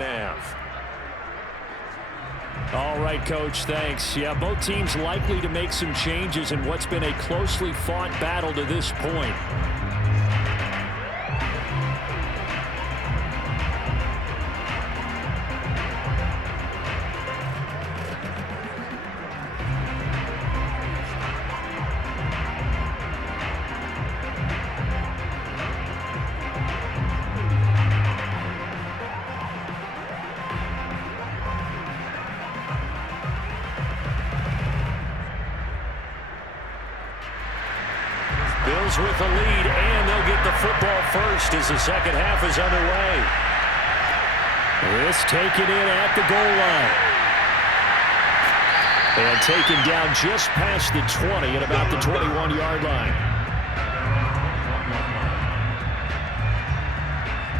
half. All right, Coach, thanks. Yeah, both teams likely to make some changes in what's been a closely fought battle to this point. Bills with the lead, and they'll get the football first as the second half is underway. This taken in at the goal line. And taken down just past the 20 at about the 21-yard line.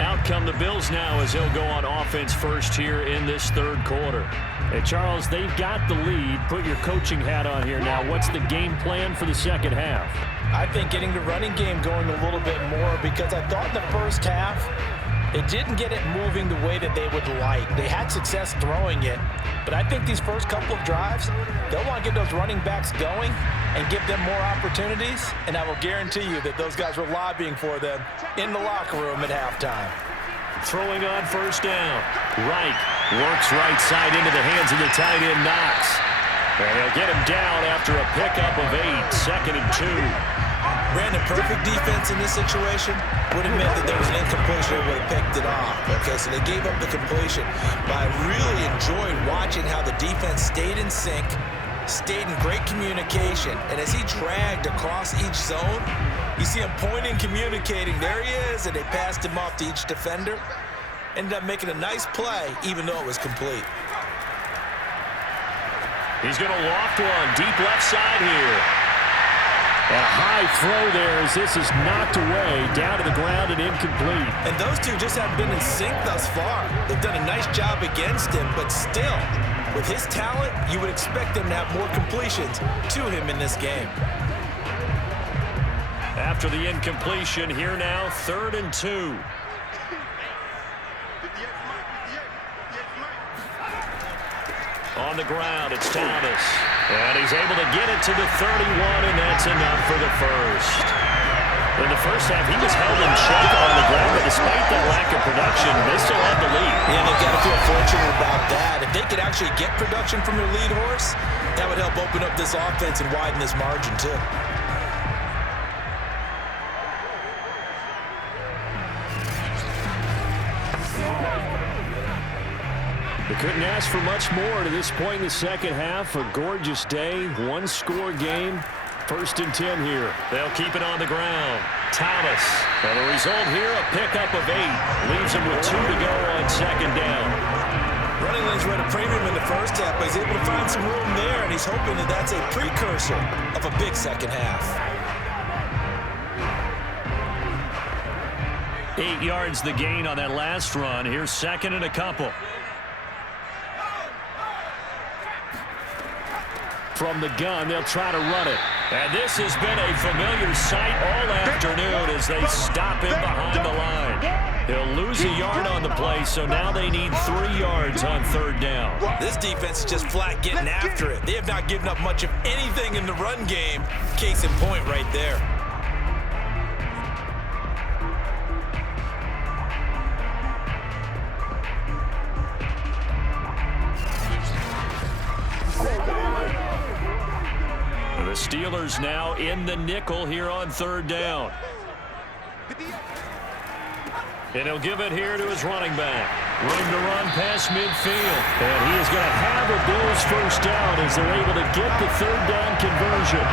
Out come the Bills now as they'll go on offense first here in this third quarter. Hey, Charles, they've got the lead. Put your coaching hat on here now. What's the game plan for the second half? I think getting the running game going a little bit more, because I thought in the first half it didn't get it moving the way that they would like. They had success throwing it, but I think these first couple of drives, they'll want to get those running backs going and give them more opportunities, and I will guarantee you that those guys were lobbying for them in the locker room at halftime. Throwing on first down. Reich works right side into the hands of the tight end Knox. And they'll get him down after a pickup of 8, 2nd and 2. Brandon, perfect defense in this situation would have meant that there was an incompletion that would have picked it off. Okay, so they gave up the completion. But I really enjoyed watching how the defense stayed in sync, stayed in great communication. And as he dragged across each zone, you see him pointing, communicating. There he is, and they passed him off to each defender. Ended up making a nice play, even though it was complete. He's going to loft one deep left side here. And a high throw there as this is knocked away, down to the ground and incomplete. And those two just haven't been in sync thus far. They've done a nice job against him, but still, with his talent, you would expect them to have more completions to him in this game. After the incompletion, here now, 3rd and 2. On the ground, it's Thomas. And he's able to get it to the 31, and that's enough for the first. In the first half, he was held in check on the ground, but despite that lack of production, they still had the lead. Yeah, they've got to feel fortunate about that. If they could actually get production from their lead horse, that would help open up this offense and widen this margin, too. They couldn't ask for much more to this point in the second half. A gorgeous day, one-score game. 1st and 10 here. They'll keep it on the ground. Thomas. And the result here, a pickup of 8. Leaves him with 2 to go on 2nd down. Running lanes were at a premium in the first half, but he's able to find some room there, and he's hoping that that's a precursor of a big second half. 8 yards the gain on that last run. Here's 2nd and a couple. From the gun, they'll try to run it. And this has been a familiar sight all afternoon as they stop him behind the line. He'll lose a yard on the play, so now they need 3 yards on 3rd down. This defense is just flat getting after it. They have not given up much of anything in the run game. Case in point right there. The Steelers now in the nickel here on 3rd down. And he'll give it here to his running back. Room to run past midfield. And he is going to have a Bills first down as they're able to get the 3rd down conversion.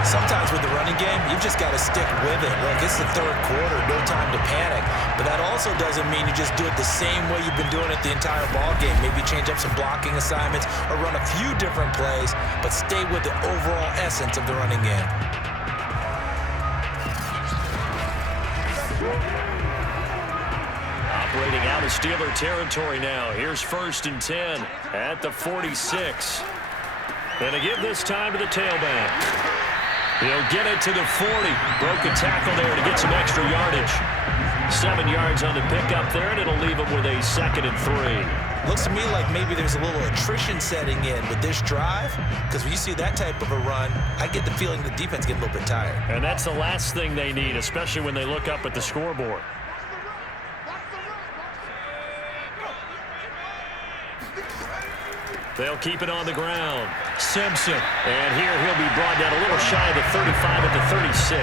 Sometimes with the running game, you've just got to stick with it. Look, it's the 3rd quarter, no time to panic. But that also doesn't mean you just do it the same way you've been doing it the entire ball game. Maybe change up some blocking assignments or run a few different plays, but stay with the overall essence of the running game. Operating out of Steeler territory now. Here's 1st and 10 at the 46. And to give this time to the tailback. He'll get it to the 40. Broke a tackle there to get some extra yardage. 7 yards on the pickup there, and it'll leave them with a 2nd and 3. Looks to me like maybe there's a little attrition setting in with this drive, because when you see that type of a run, I get the feeling the defense getting a little bit tired. And that's the last thing they need, especially when they look up at the scoreboard. They'll keep it on the ground. Simpson. And here he'll be brought down a little shy of the 35 at the 36.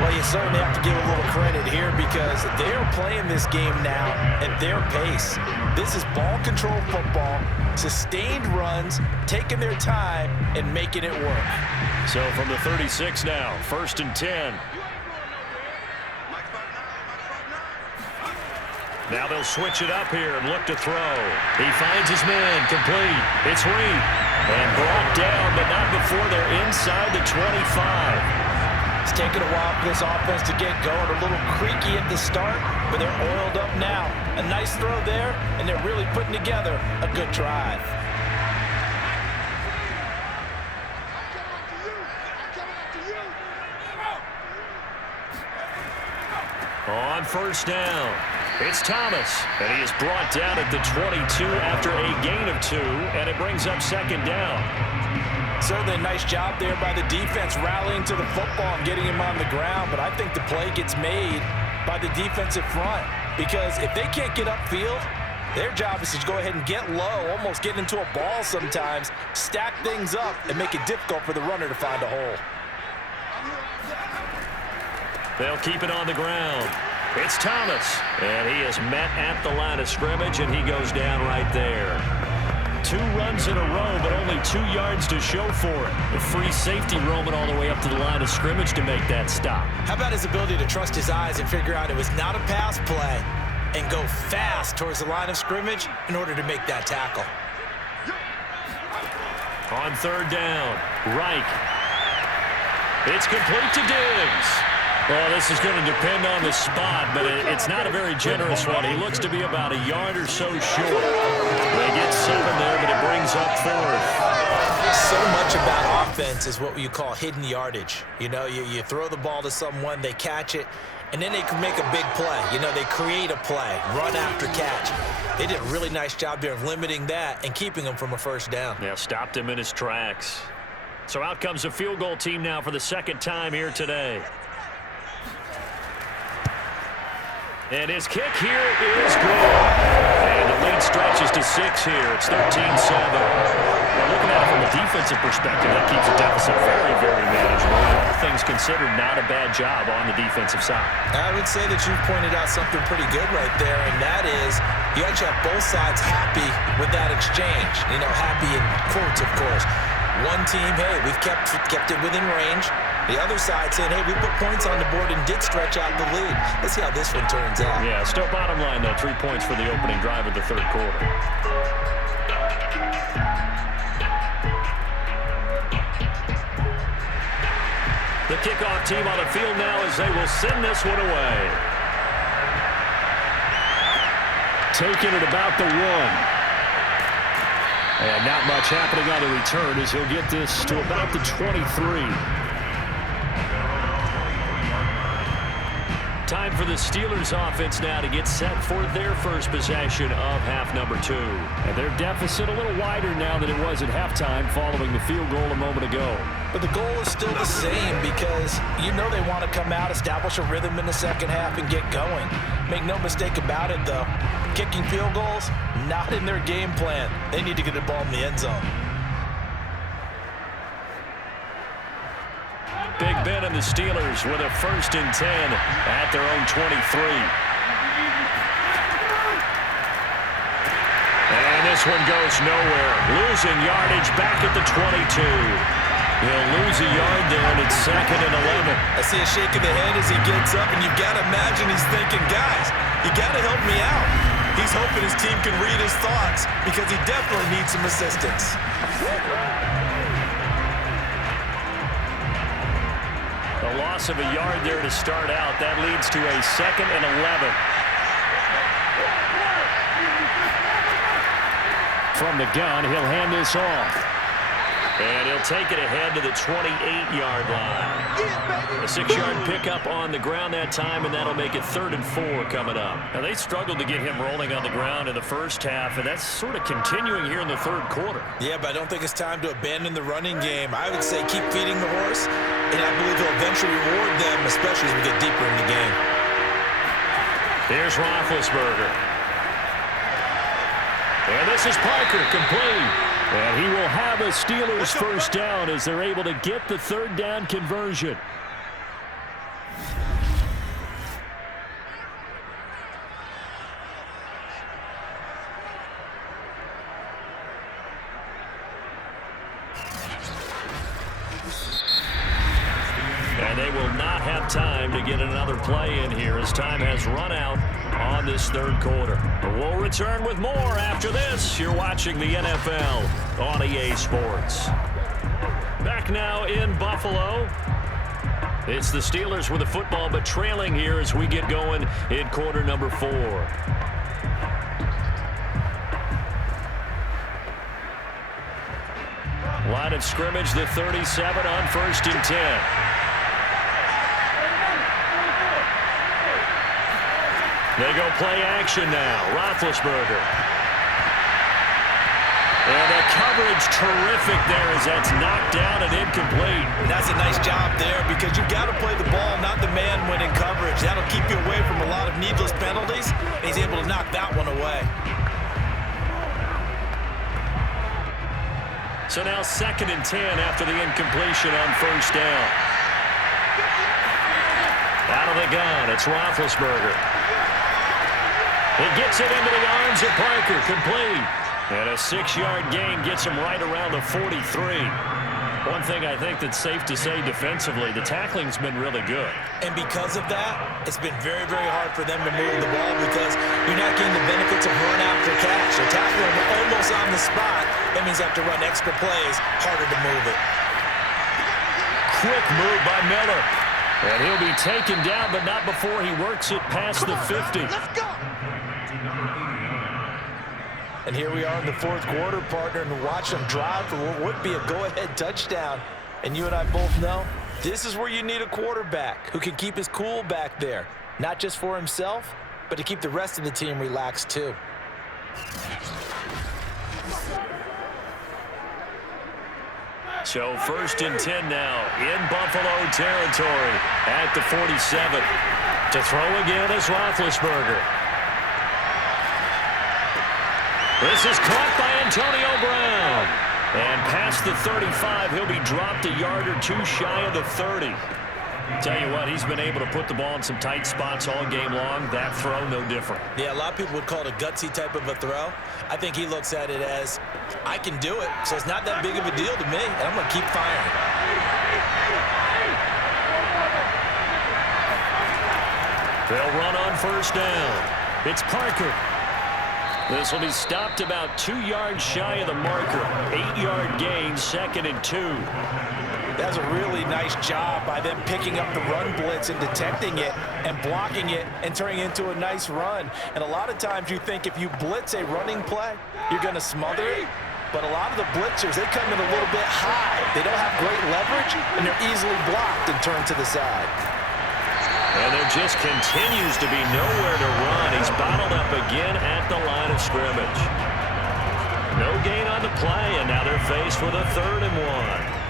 Well, you certainly have to give a little credit here because they're playing this game now at their pace. This is ball control football, sustained runs, taking their time, and making it work. So from the 36 now, 1st and 10. Now they'll switch it up here and look to throw. He finds his man, complete. It's Reich. And brought down, but not before they're inside the 25. It's taken a while for this offense to get going. A little creaky at the start, but they're oiled up now. A nice throw there, and they're really putting together a good drive. On 1st down, it's Thomas, and he is brought down at the 22 after a gain of 2, and it brings up 2nd down. Certainly a nice job there by the defense rallying to the football and getting him on the ground, but I think the play gets made by the defensive front because if they can't get upfield, their job is to go ahead and get low, almost get into a ball sometimes, stack things up, and make it difficult for the runner to find a hole. They'll keep it on the ground. It's Thomas, and he is met at the line of scrimmage, and he goes down right there. 2 runs in a row, but only 2 yards to show for it. The free safety roaming all the way up to the line of scrimmage to make that stop. How about his ability to trust his eyes and figure out it was not a pass play and go fast towards the line of scrimmage in order to make that tackle. On 3rd down, Reich. It's complete to Diggs. Well, this is going to depend on the spot, but it's not a very generous one. He looks to be about a yard or so short. They get 7 there, but it brings up 4th. So much about offense is what you call hidden yardage. You know, you throw the ball to someone, they catch it, and then they can make a big play. You know, they create a play, run after catch. They did a really nice job there of limiting that and keeping him from a 1st down. Yeah, stopped him in his tracks. So out comes the field goal team now for the 2nd time here today. And his kick here is good. And the lead stretches to 6 here. It's 13-7. Well, looking at it from a defensive perspective, that keeps the deficit very, very manageable. All things considered, not a bad job on the defensive side. I would say that you've pointed out something pretty good right there, and that is you actually have both sides happy with that exchange. You know, happy in quotes, of course. One team, hey, we've kept it within range. The other side saying, hey, we put points on the board and did stretch out the lead. Let's see how this one turns out. Yeah, still bottom line, though, 3 points for the opening drive of the 3rd quarter. The kickoff team on the field now as they will send this one away. Taking it about the 1. And not much happening on the return as he'll get this to about the 23. Time for the Steelers offense now to get set for their first possession of half number 2. And their deficit a little wider now than it was at halftime following the field goal a moment ago. But the goal is still the same because you know they want to come out, establish a rhythm in the 2nd half, and get going. Make no mistake about it, though. Kicking field goals, not in their game plan. They need to get the ball in the end zone. Big Ben and the Steelers with a 1st and 10 at their own 23. And this one goes nowhere. Losing yardage back at the 22. He'll lose a yard there, and it's 2nd and 11. I see a shake of the head as he gets up, and you've got to imagine he's thinking, guys, you got to help me out. He's hoping his team can read his thoughts because he definitely needs some assistance. The loss of a yard there to start out. That leads to a 2nd and 11. From the gun, he'll hand this off. And he'll take it ahead to the 28-yard line. A 6-yard pickup on the ground that time, and that'll make it 3rd and 4 coming up. Now, they struggled to get him rolling on the ground in the first half, and that's sort of continuing here in the 3rd quarter. Yeah, but I don't think it's time to abandon the running game. I would say keep feeding the horse, and I believe he'll eventually reward them, especially as we get deeper in the game. Here's Roethlisberger. And this is Parker, complete. And he will have a Steelers first down as they're able to get the 3rd down conversion. And they will not have time to get another play in here as time has run out on this 3rd quarter. But we'll return with more after this. You're watching the NFL on EA Sports. Back now in Buffalo. It's the Steelers with the football, but trailing here as we get going in quarter number 4. Line of scrimmage, the 37 on 1st and 10. They go play action now. Roethlisberger. And the coverage terrific there as that's knocked down and incomplete. And that's a nice job there because you've got to play the ball, not the man when in coverage. That'll keep you away from a lot of needless penalties. And he's able to knock that one away. So now 2nd and 10 after the incompletion on 1st down. Out of the gun, it's Roethlisberger. He gets it into the arms of Parker, complete. And a 6-yard gain gets him right around the 43. One thing I think that's safe to say defensively, the tackling's been really good. And because of that, it's been very, very hard for them to move the ball because you're not getting the benefits of run after catch. They're tackling them almost on the spot. That means they have to run extra plays, harder to move it. Quick move by Miller. And he'll be taken down, but not before he works it past the 50. Let's go. And here we are in the 4th quarter, partner, and watch them drive for what would be a go-ahead touchdown. And you and I both know this is where you need a quarterback who can keep his cool back there, not just for himself, but to keep the rest of the team relaxed too. So 1st and 10 now in Buffalo territory at the 47. To throw again is Roethlisberger. This is caught by Antonio Brown. And past the 35, he'll be dropped a yard or 2 shy of the 30. Tell you what, he's been able to put the ball in some tight spots all game long. That throw, no different. Yeah, a lot of people would call it a gutsy type of a throw. I think he looks at it as, I can do it, so it's not that big of a deal to me, and I'm going to keep firing. They'll run on 1st down. It's Parker. This will be stopped about 2 yards shy of the marker. 8-yard gain, 2nd and 2. That's a really nice job by them picking up the run blitz and detecting it and blocking it and turning it into a nice run. And a lot of times you think if you blitz a running play, you're going to smother it. But a lot of the blitzers, they come in a little bit high. They don't have great leverage, and they're easily blocked and turned to the side. And there just continues to be nowhere to run. He's bottled up again at the line of scrimmage. No gain on the play, and now they're faced with a 3rd and 1.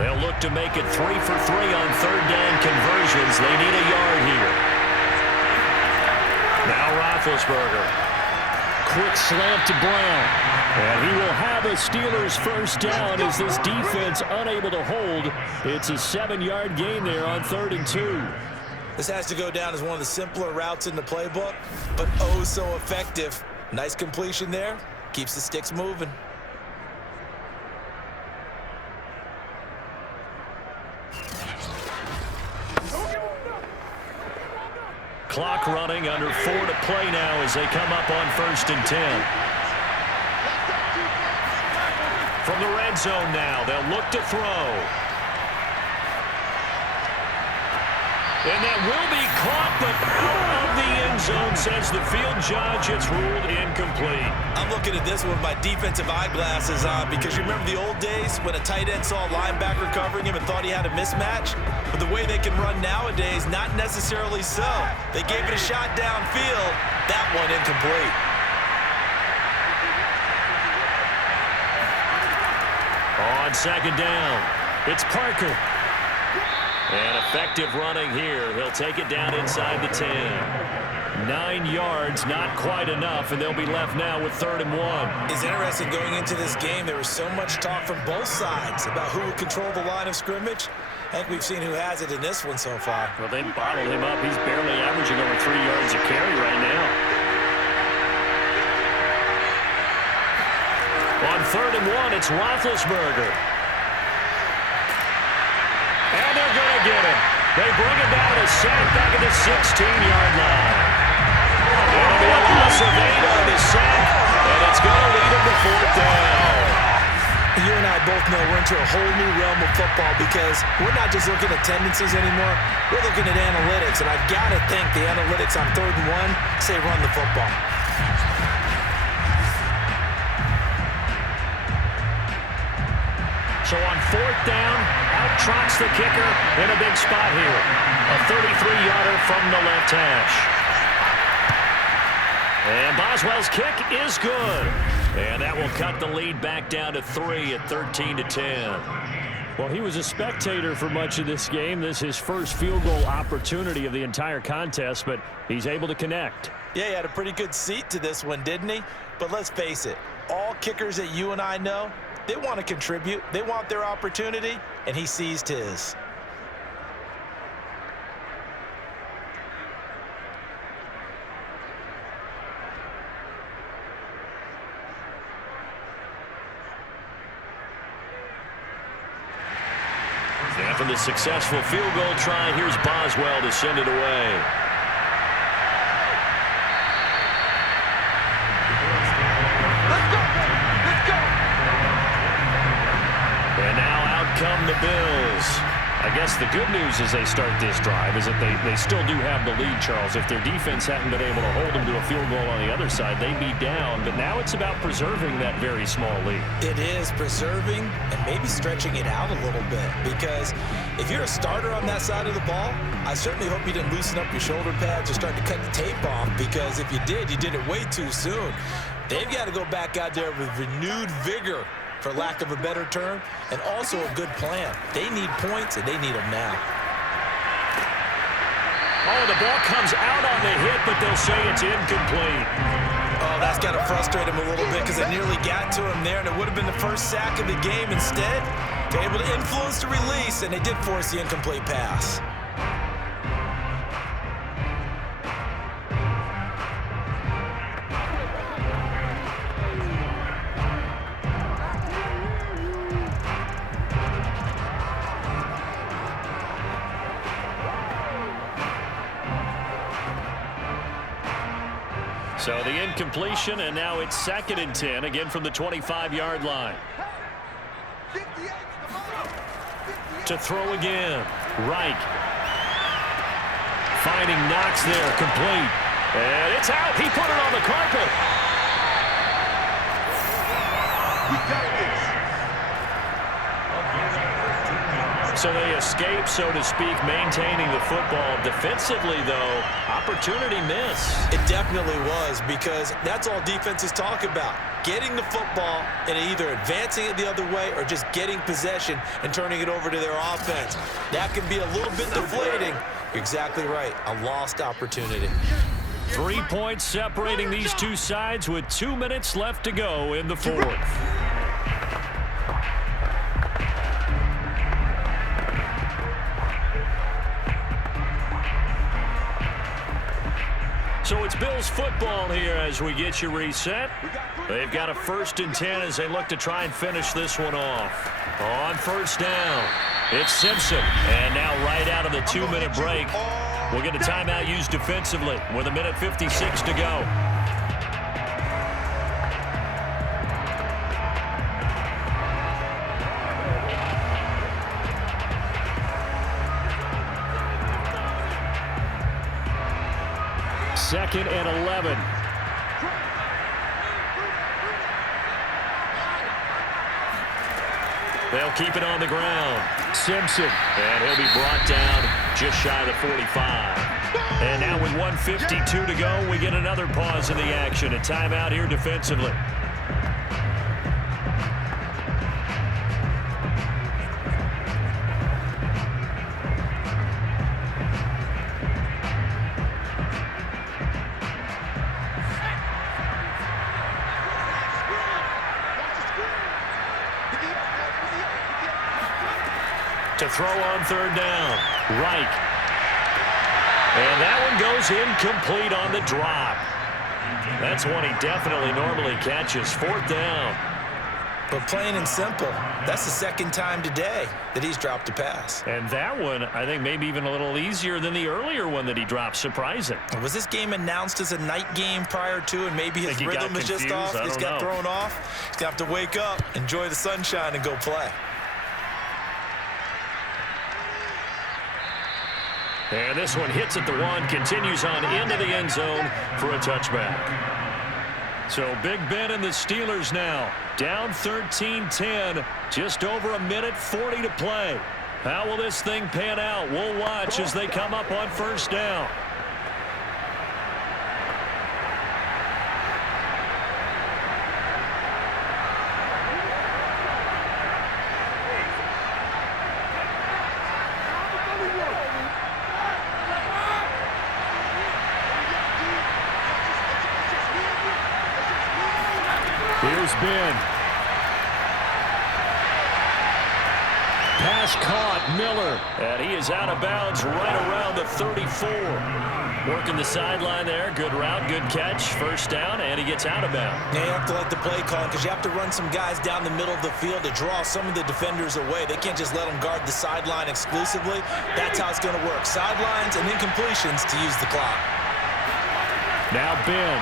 They'll look to make it 3 for 3 on 3rd down conversions. They need a yard here. Now Roethlisberger. Quick slant to Brown. And he will have a Steelers first down as this defense unable to hold. It's a 7-yard gain there on 3rd and 2. This has to go down as one of the simpler routes in the playbook, but oh so effective. Nice completion there. Keeps the sticks moving. Clock running, under 4 to play now as they come up on 1st and 10. From the red zone now, they'll look to throw. And that will be caught, but out of the end zone, says the field judge. It's ruled incomplete. I'm looking at this one with my defensive eyeglasses on because you remember the old days when a tight end saw a linebacker covering him and thought he had a mismatch? But the way they can run nowadays, not necessarily so. They gave it a shot downfield. That one incomplete. On second down, it's Parker. And effective running here. He'll take it down inside the 10. 9 yards, not quite enough, and they'll be left now with 3rd and 1. It's interesting going into this game. There was so much talk from both sides about who would control the line of scrimmage. I think we've seen who has it in this one so far. Well, they bottled him up. He's barely averaging over 3 yards a carry right now. On 3rd and 1, it's Roethlisberger. And they're going to get him. They bring him down a sack back at the 16-yard line. It'll be a loss of 8 on the sack, and it's going to lead him to 4th down. You and I both know we're into a whole new realm of football because we're not just looking at tendencies anymore. We're looking at analytics, and I've got to think the analytics on 3rd and 1 say run the football. So on 4th down, out trots the kicker in a big spot here. A 33-yarder from the left hash. And Boswell's kick is good. And that will cut the lead back down to 3 at 13-10. Well, he was a spectator for much of this game. This is his first field goal opportunity of the entire contest, but he's able to connect. Yeah, he had a pretty good seat to this one, didn't he? But let's face it, all kickers that you and I know, they want to contribute. They want their opportunity, and he seized his. After the successful field goal try, here's Boswell to send it away. And now out come the Bills. I guess the good news as they start this drive is that they still do have the lead, Charles. If their defense hadn't been able to hold them to a field goal on the other side, they'd be down. But now it's about preserving that very small lead. It is preserving and maybe stretching it out a little bit. Because if you're a starter on that side of the ball, I certainly hope you didn't loosen up your shoulder pads or start to cut the tape off. Because if you did it way too soon. They've got to go back out there with renewed vigor, for lack of a better term, and also a good plan. They need points, and they need them now. Oh, the ball comes out on the hit, but they'll say it's incomplete. Oh, that's got to frustrate him a little bit because they nearly got to him there, and it would have been the first sack of the game. Instead, they're able to influence the release, and they did force the incomplete pass. So the incompletion, and now it's 2nd and 10, again from the 25-yard line. To throw again, Reich. Finding Knox there, complete. And it's out. He put it on the carpet. So they escape, so to speak, maintaining the football. Defensively, though, opportunity miss. It definitely was, because that's all defenses talk about. Getting the football and either advancing it the other way or just getting possession and turning it over to their offense. That can be a little bit deflating. You're exactly right. A lost opportunity. 3 points separating these two sides with 2 minutes left to go in the 4th. So it's Bills football here as we get you reset. They've got a 1st and 10 as they look to try and finish this one off. On 1st down, it's Simpson. And now right out of the 2-minute break, we'll get a timeout used defensively with 1:56 to go. 2nd and 11. They'll keep it on the ground. Simpson. And he'll be brought down just shy of the 45. And now with 1:52 to go, we get another pause in the action. A timeout here defensively. To throw on 3rd down. Reich. And that one goes incomplete on the drop. That's one he definitely normally catches. 4th down. But plain and simple, that's the 2nd time today that he's dropped a pass. And that one, I think, maybe even a little easier than the earlier one that he dropped. Surprising. Was this game announced as a night game prior to, and maybe his rhythm is just off? He's got thrown off. He's going to have to wake up, enjoy the sunshine, and go play. And this one hits at the 1, continues on into the end zone for a touchback. So Big Ben and the Steelers now down 13-10, just over a minute 40 to play. How will this thing pan out? We'll watch as they come up on 1st down. Here's Ben. Pass caught, Miller. And he is out of bounds right around the 34. Working the sideline there. Good route, good catch. 1st down, and he gets out of bounds. Yeah, you have to let the play call because you have to run some guys down the middle of the field to draw some of the defenders away. They can't just let them guard the sideline exclusively. That's how it's going to work. Sidelines and incompletions to use the clock. Now Ben.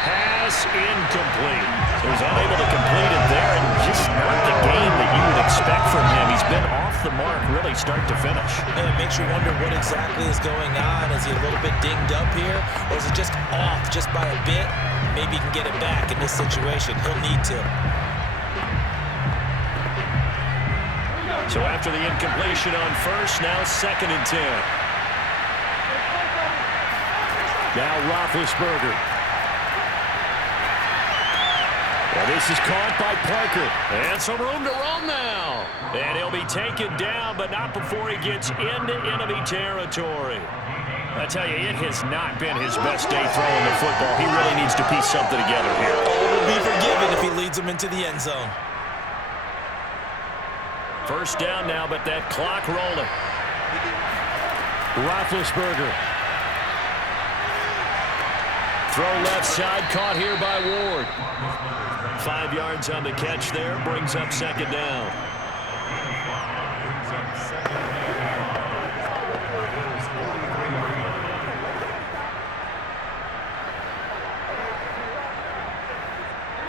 Pass incomplete. So he's unable to complete it there, and just not the game that you would expect from him. He's been off the mark really start to finish. And it makes you wonder what exactly is going on. Is he a little bit dinged up here, or is it just off just by a bit? Maybe he can get it back in this situation. He'll need to. So after the incompletion on 1st, now 2nd and 10. Now Roethlisberger. Well, this is caught by Parker. And some room to run now. And he'll be taken down, but not before he gets into enemy territory. I tell you, it has not been his best day throwing the football. He really needs to piece something together here. Oh, will be forgiven if he leads them into the end zone. 1st down now, but that clock rolling. Roethlisberger. Throw left side, caught here by Ward. 5 yards on the catch there, brings up 2nd down.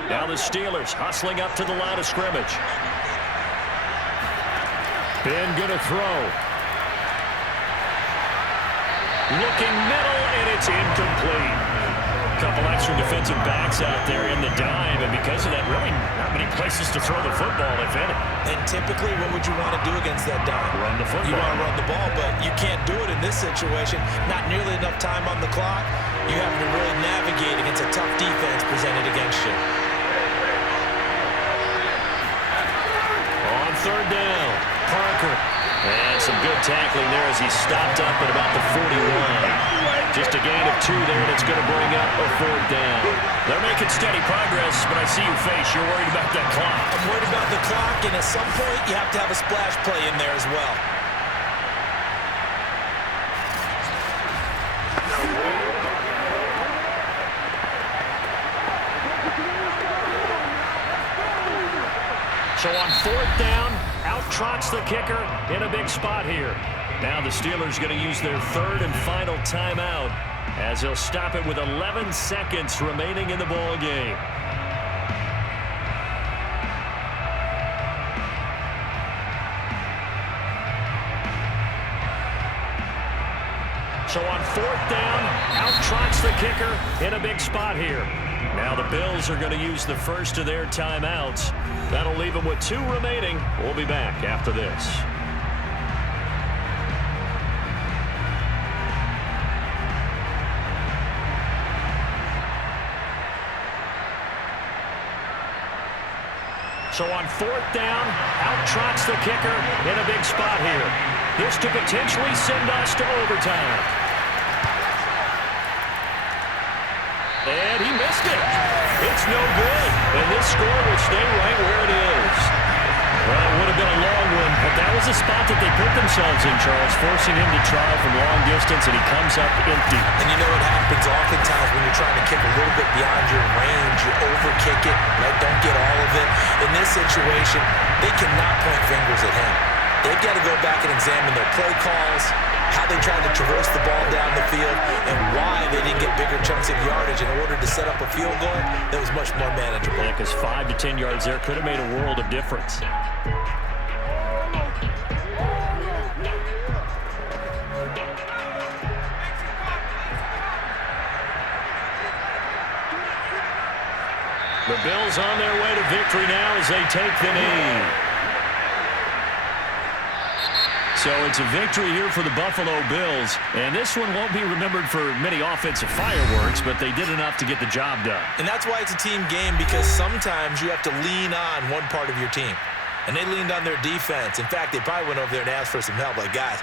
Now the Steelers hustling up to the line of scrimmage. Ben gonna throw. Looking middle, and it's incomplete. Couple extra defensive backs out there in the dime, and because of that, really not many places to throw the football, if any. And typically, what would you want to do against that dime? Run the football. You want to run the ball, but you can't do it in this situation. Not nearly enough time on the clock. You have to really navigate against a tough defense presented against you. On 3rd down, Parker. And some good tackling there as he stopped up at about the 41. Just a gain of 2 there, and it's going to bring up a 4th down. They're making steady progress, but I see your face. You're worried about that clock. I'm worried about the clock, and at some point, you have to have a splash play in there as well. So on 4th down, out trots the kicker in a big spot here. Now the Steelers going to use their 3rd and final timeout as they'll stop it with 11 seconds remaining in the ball game. So on fourth down, out trots the kicker in a big spot here. Now the Bills are going to use the first of their timeouts. That'll leave them with 2 remaining. We'll be back after this. So on fourth down, out trots the kicker in a big spot here. This to potentially send us to overtime. And he missed it. It's no good. And this score will stay right where it is. Well, it would have been a long one, but that was a spot that they put themselves in, Charles, forcing him to try from long distance, and he comes up empty. And you know what happens oftentimes when you're trying to kick a little bit beyond your range, you overkick it, right? Don't get all of it. In this situation, they cannot point fingers at him. They've got to go back and examine their play calls, how they tried to traverse the ball down the field, and why they didn't get bigger chunks of yardage in order to set up a field goal that was much more manageable. Yeah, because 5 to 10 yards there could have made a world of difference. The Bills on their way to victory now as they take the knee. So it's a victory here for the Buffalo Bills, and this one won't be remembered for many offensive fireworks, but they did enough to get the job done. And that's why it's a team game, because sometimes you have to lean on one part of your team. And they leaned on their defense. In fact, they probably went over there and asked for some help. Like, guys,